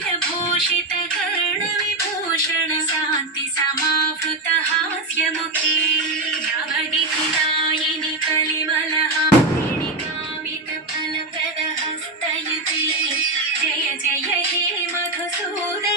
भूषितकर्णविभूषण शान्ति समावृत हास्यमुखे नवनिधिदायिनि कलिमलहारिणि कामितफलप्रदहस्तयुते जय जय हे मधुसूदन